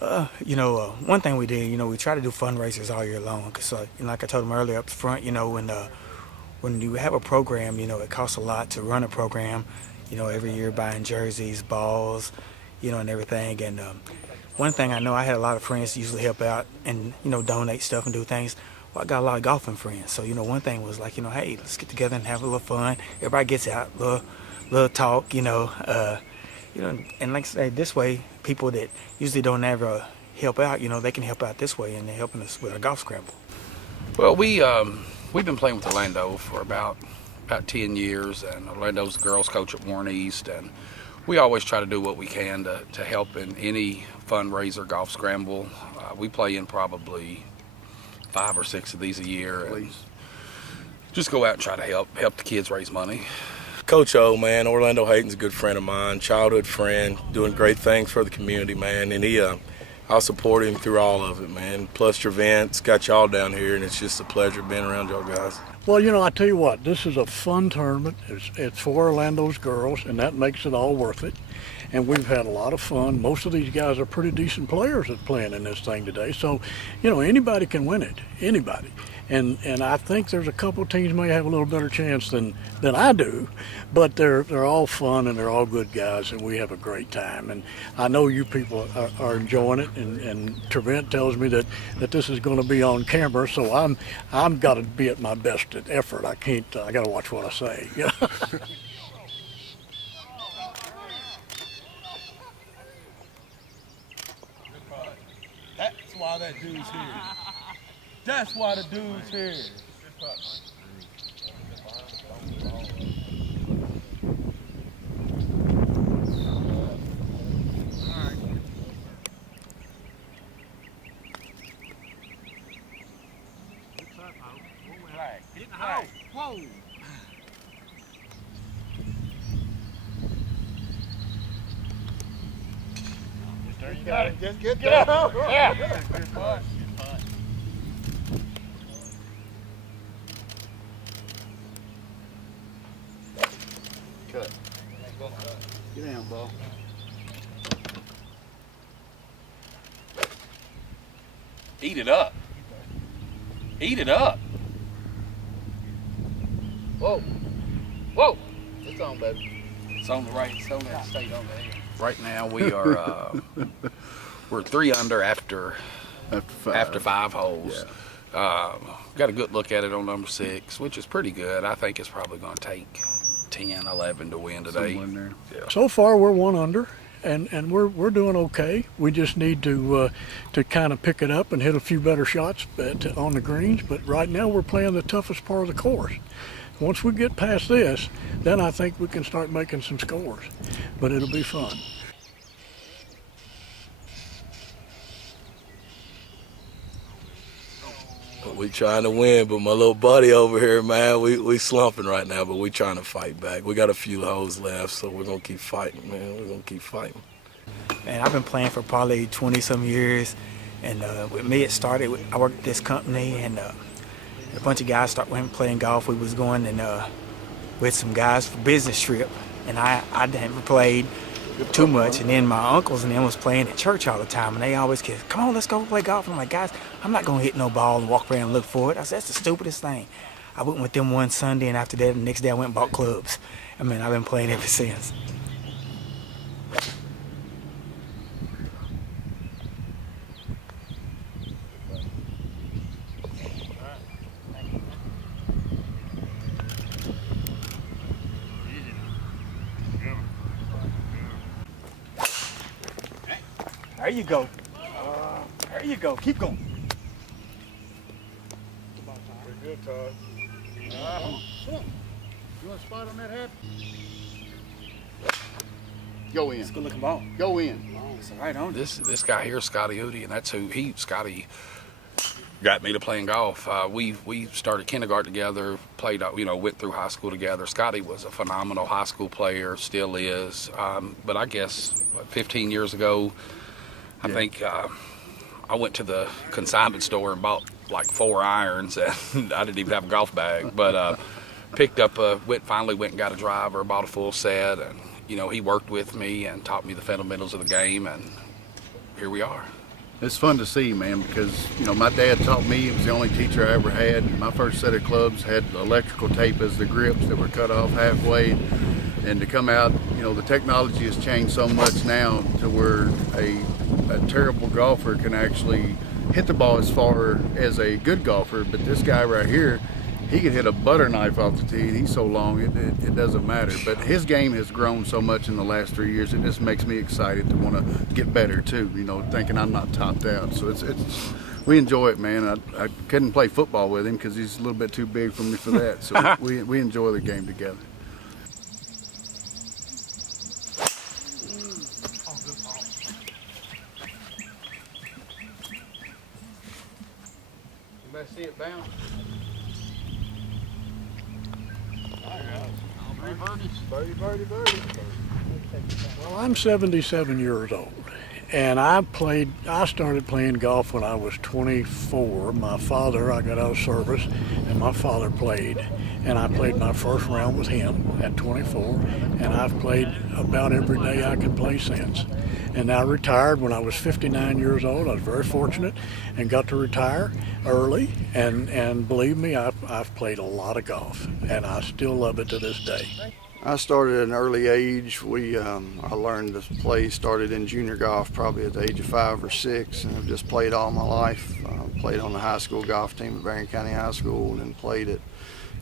One thing we did, we try to do fundraisers all year long. Cause, like I told them earlier up front, when you have a program, it costs a lot to run a program. Every year buying jerseys, balls, and everything. And one thing I know, I had a lot of friends usually help out and donate stuff and do things. Well, I got a lot of golfing friends, so one thing was like, hey, let's get together and have a little fun. Everybody gets out, little talk, and like I say, this way, people that usually don't ever help out, they can help out this way, and they're helping us with our golf scramble. Well, we've been playing with Orlando for about 10 years, and Orlando's the girls coach at Warren East, and we always try to do what we can to help in any fundraiser golf scramble. We play in probably 5 or 6 of these a year, and just go out and try to help the kids raise money. Coach O, man, Orlando Hayden's a good friend of mine, childhood friend, doing great things for the community, man, and I'll support him through all of it, man. Plus your events, got y'all down here, and it's just a pleasure being around y'all guys. Well, I tell you what, this is a fun tournament. It's for Orlando's girls, and that makes it all worth it. And we've had a lot of fun. Most of these guys are pretty decent players that's playing in this thing today. So, anybody can win it, anybody. And I think there's a couple of teams may have a little better chance than I do, but they're all fun and they're all good guys, and we have a great time. And I know you people are enjoying it, and Trevent tells me that this is going to be on camera, so I'm got to be at my best at effort. I got to watch what I say. That's why that dude's here. That's why the dude's here. Get in the hole. Whoa. There you go. Just get out. Yeah. Good putt. Cut. Get down, ball. Eat it up. Eat it up. Whoa. Whoa. It's on, baby. It's on the right. It's on that state on the end. Right now we are we're 3 under after 5 holes. Yeah. Got a good look at it on number 6, which is pretty good. I think it's probably going to take 10, 11 to win today. Yeah. So far we're 1 under, and we're doing okay. We just need to kind of pick it up and hit a few better shots on the greens. But right now we're playing the toughest part of the course. Once we get past this, then I think we can start making some scores. But it'll be fun. We trying to win, but my little buddy over here, man, we slumping right now, but we trying to fight back. We got a few holes left, so we're going to keep fighting, man. We're going to keep fighting. And I've been playing for probably 20-some years, and with me it started, I worked at this company, and a bunch of guys started playing golf. We was going and with some guys for business trip, and I hadn't played too much, and then my uncles and them was playing at church all the time, and they always said, come on, let's go play golf. I'm like, guys, I'm not going to hit no ball and walk around and look for it. I said, that's the stupidest thing. I went with them one Sunday, and after that, the next day I went and bought clubs. I mean, I've been playing ever since. There you go. There you go. Keep going. Pretty good, Todd. You want a spot on that hat? Go in. It's a good looking ball. Go in. It's right on. This guy here, Scotty Udi, and that's who Scotty got me to playing golf. We started kindergarten together, played, went through high school together. Scotty was a phenomenal high school player, still is. But I guess 15 years ago, I think I went to the consignment store and bought like 4 irons, and I didn't even have a golf bag. But picked up finally went and got a driver, bought a full set, and he worked with me and taught me the fundamentals of the game, and here we are. It's fun to see, man, because, you know, my dad taught me. He was the only teacher I ever had. My first set of clubs had electrical tape as the grips that were cut off halfway. And to come out, you know, the technology has changed so much now to where a terrible golfer can actually hit the ball as far as a good golfer. But this guy right here, he could hit a butter knife off the tee. He's so long, it doesn't matter. But his game has grown so much in the last 3 years, it just makes me excited to want to get better too, you know, thinking I'm not topped out. So we enjoy it, man. I couldn't play football with him because he's a little bit too big for me for that. So we enjoy the game together. Anybody see it bounce? Birdie, birdie, birdie. Well, I'm 77 years old, and I started playing golf when I was 24. My father, I got out of service, and my father played, and I played my first round with him at 24, and I've played about every day I can play since. And I retired when I was 59 years old. I was very fortunate and got to retire early, and believe me, I've played a lot of golf, and I still love it to this day. I started at an early age. I learned to play, started in junior golf probably at the age of 5 or 6, and I've just played all my life. Played on the high school golf team at Barron County High School, and then played at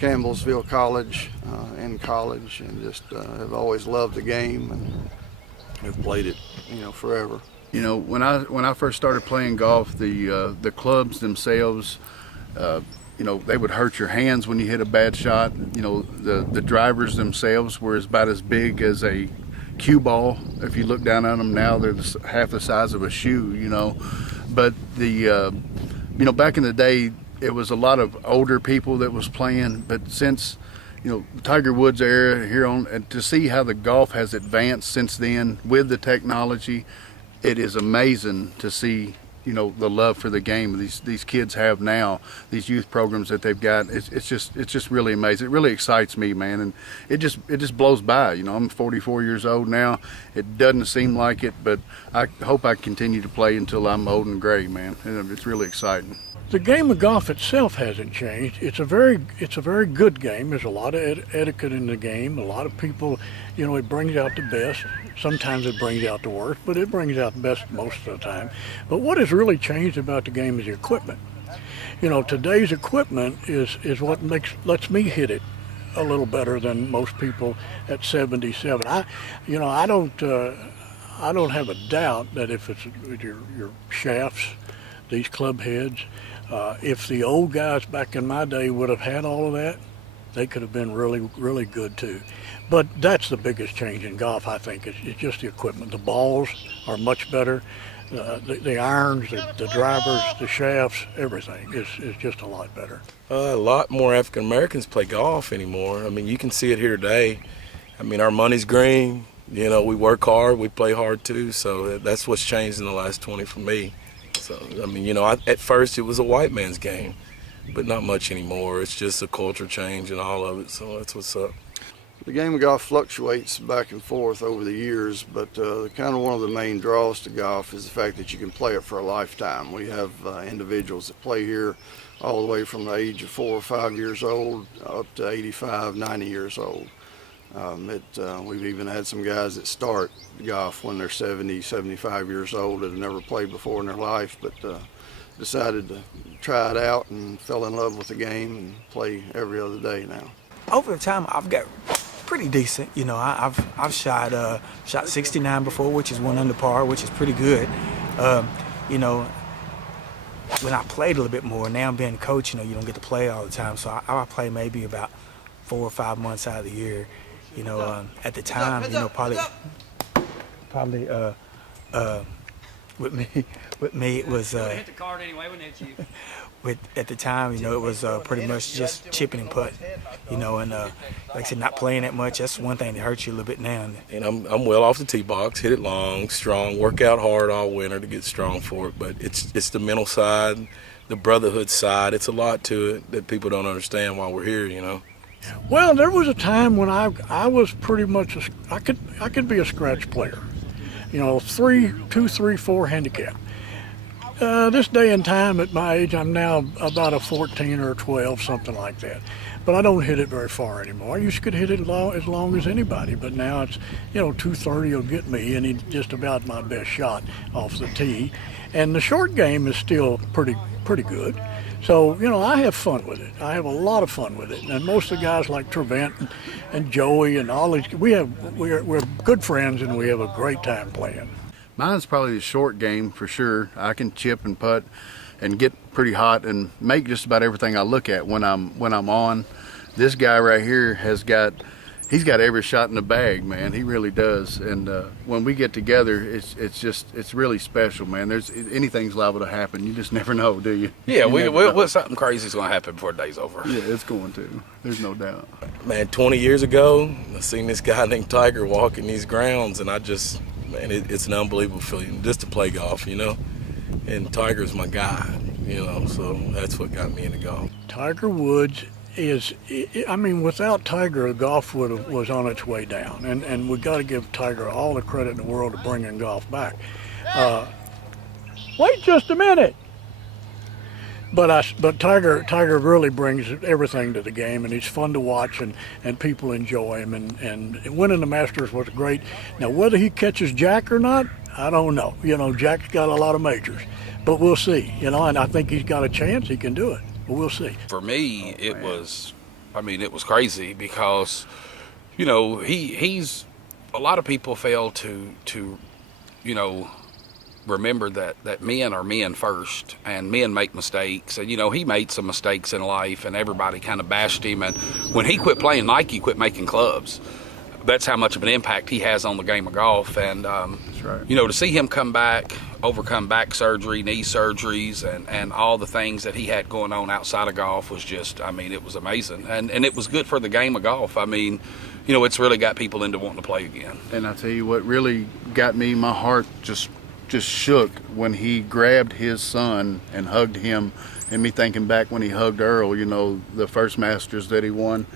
Campbellsville College in college, and just have always loved the game and have played it, you know, forever. You know, when I first started playing golf, the clubs themselves, you know, they would hurt your hands when you hit a bad shot. You know, the drivers themselves were about as big as a cue ball. If you look down on them now, they're half the size of a shoe, you know. But you know, back in the day, it was a lot of older people that was playing. But since, you know, Tiger Woods era here on, and to see how the golf has advanced since then with the technology, it is amazing to see, you know, the love for the game these kids have now, these youth programs that they've got. It's just really amazing. It really excites me, man, and it just blows by. You know, I'm 44 years old now. It doesn't seem like it, but I hope I continue to play until I'm old and gray, man. And it's really exciting. The game of golf itself hasn't changed. It's a very good game. There's a lot of etiquette in the game. A lot of people, you know, it brings out the best. Sometimes it brings out the worst, but it brings out the best most of the time. But what has really changed about the game is the equipment. You know, today's equipment is what lets me hit it a little better than most people at 77. I don't have a doubt that if it's your shafts, these club heads, if the old guys back in my day would have had all of that, they could have been really, really good too. But that's the biggest change in golf, I think. It's just the equipment. The balls are much better. The irons, the drivers, the shafts, everything is just a lot better. A lot more African Americans play golf anymore. I mean, you can see it here today. I mean, our money's green. You know, we work hard, we play hard too. So that's what's changed in the last 20 for me. So, I mean, you know, at first it was a white man's game, but not much anymore. It's just a culture change and all of it, so that's what's up. The game of golf fluctuates back and forth over the years, but kind of one of the main draws to golf is the fact that you can play it for a lifetime. We have individuals that play here all the way from the age of 4 or 5 years old up to 85, 90 years old. We've even had some guys that start golf when they're 70, 75 years old that have never played before in their life, but decided to try it out and fell in love with the game and play every other day now. Over time, I've got pretty decent. You know, I've shot 69 before, which is 1 under par, which is pretty good. You know, when I played a little bit more, now I'm being a coach, you know, you don't get to play all the time, so I play maybe about 4 or 5 months out of the year. You know, at the time, you know, probably with me it was hit the card anyway, wouldn't it, you? At the time, you know, it was pretty much just chipping and putting, you know, and like I said, not playing that much. That's one thing that hurts you a little bit now. And I'm well off the tee box, hit it long, strong, work out hard all winter to get strong for it. But it's the mental side, the brotherhood side. It's a lot to it that people don't understand while we're here, you know. Well, there was a time when I was pretty much I could be a scratch player, you know, 2, 3, 4 handicap. This day and time at my age, I'm now about a 14 or 12, something like that. But I don't hit it very far anymore. I used to could hit it as long as anybody, but now it's, 230 will get me, and it's just about my best shot off the tee. And the short game is still pretty good. So, I have fun with it. I have a lot of fun with it. And most of the guys like Trevent and Joey and all these, we're good friends, and we have a great time playing. Mine's probably the short game for sure. I can chip and putt and get pretty hot and make just about everything I look at when I'm on. This guy right here he's got every shot in the bag, man. He really does. And when we get together, it's really special, man. Anything's liable to happen. You just never know, do you? Yeah, something crazy's going to happen before the day's over. Yeah, it's going to. There's no doubt. Man, 20 years ago, I seen this guy named Tiger walking these grounds, and it's an unbelievable feeling just to play golf, And Tiger's my guy, so that's what got me into golf. Tiger Woods without Tiger, golf was on its way down, and we got to give Tiger all the credit in the world to bringing golf back. Wait just a minute. But Tiger really brings everything to the game, and he's fun to watch, and people enjoy him. And winning the Masters was great. Now whether he catches Jack or not, I don't know. Jack's got a lot of majors, but we'll see. And I think he's got a chance. He can do it. But we'll see. For me, it was crazy because, he's a lot of people fail to remember that men are men first, and men make mistakes. And, he made some mistakes in life, and everybody kind of bashed him. And when he quit playing Nike, he quit making clubs. That's how much of an impact he has on the game of golf. And, that's right. To see him come back, overcome back surgery, knee surgeries, and all the things that he had going on outside of golf was just, it was amazing. And it was good for the game of golf. It's really got people into wanting to play again. And I tell you what really got me, my heart just shook when he grabbed his son and hugged him, and me thinking back when he hugged Earl, the first Masters that he won.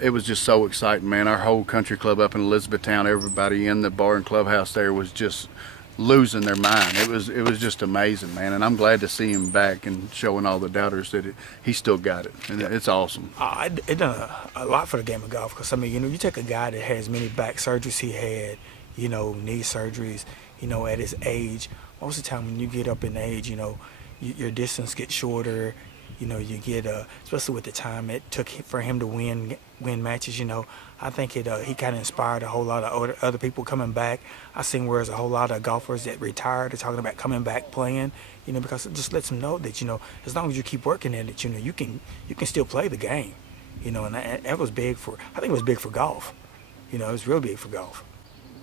It was just so exciting, man. Our whole country club up in Elizabethtown, everybody in the bar and clubhouse there was just losing their mind. It was just amazing, man. And I'm glad to see him back and showing all the doubters that he still got it. And it's awesome. It done a lot for the game of golf because, you take a guy that has many back surgeries he had, knee surgeries, at his age. Most of the time when you get up in age, your distance gets shorter. You get, especially with the time it took for him to win matches, I think he kind of inspired a whole lot of other people coming back. I seen where there's a whole lot of golfers that retired are talking about coming back playing, because it just lets them know that, as long as you keep working at it, you can still play the game, and that was big I think it was big for golf. It was real big for golf.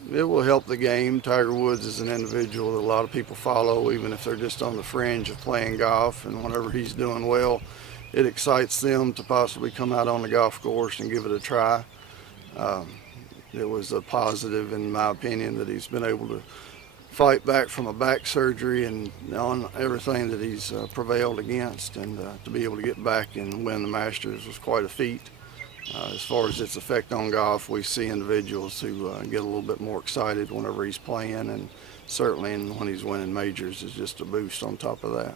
It will help the game. Tiger Woods is an individual that a lot of people follow, even if they're just on the fringe of playing golf. And whenever he's doing well, it excites them to possibly come out on the golf course and give it a try. It was a positive, in my opinion, that he's been able to fight back from a back surgery and on everything that he's prevailed against. And to be able to get back and win the Masters was quite a feat. As far as its effect on golf, we see individuals who get a little bit more excited whenever he's playing, and certainly when he's winning majors is just a boost on top of that.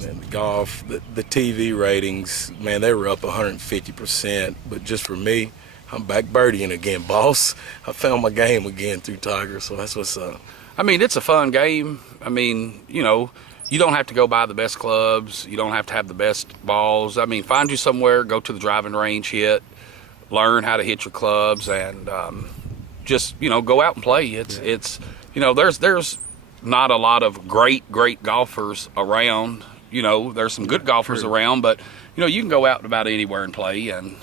Man, the golf, the TV ratings, man, they were up 150%. But just for me, I'm back birdieing again, boss. I found my game again through Tiger, so that's what's up. It's a fun game. You don't have to go buy the best clubs. You don't have to have the best balls. Find you somewhere, go to the driving range, hit, learn how to hit your clubs, and just, go out and play. It's there's not a lot of great golfers around. There's some good golfers around, but, you can go out about anywhere and play, and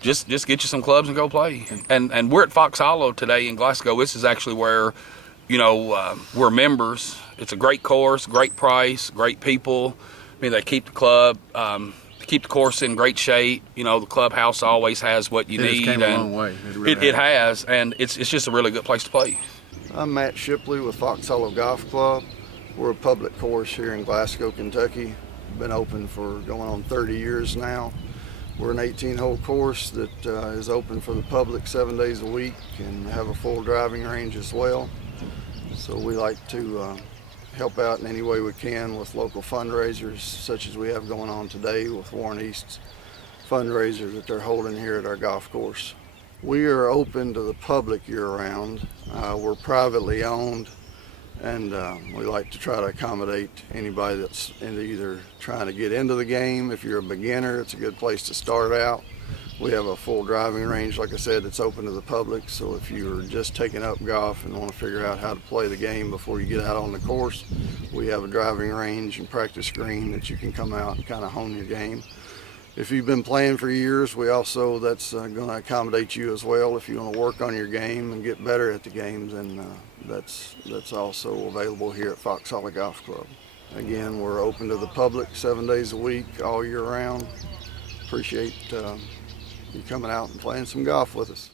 just get you some clubs and go play. And we're at Fox Hollow today in Glasgow. This is actually where, we're members. It's a great course, great price, great people. They keep the club, keep the course in great shape. The clubhouse always has what you need. Came a long way. It has, and it's just a really good place to play. I'm Matt Shipley with Fox Hollow Golf Club. We're a public course here in Glasgow, Kentucky. Been open for going on 30 years now. We're an 18-hole course that is open for the public 7 days a week and have a full driving range as well. So we like to help out in any way we can with local fundraisers, such as we have going on today with Warren East's fundraiser that they're holding here at our golf course. We are open to the public year-round. We're privately owned, and we like to try to accommodate anybody that's either trying to get into the game. If you're a beginner, it's a good place to start out. We have a full driving range, like I said, that's open to the public. So if you're just taking up golf and want to figure out how to play the game before you get out on the course, we have a driving range and practice green that you can come out and kind of hone your game. If you've been playing for years, that's going to accommodate you as well. If you want to work on your game and get better at the games, and that's also available here at Fox Hollow Golf Club. Again, we're open to the public 7 days a week, all year round. Appreciate you coming out and playing some golf with us.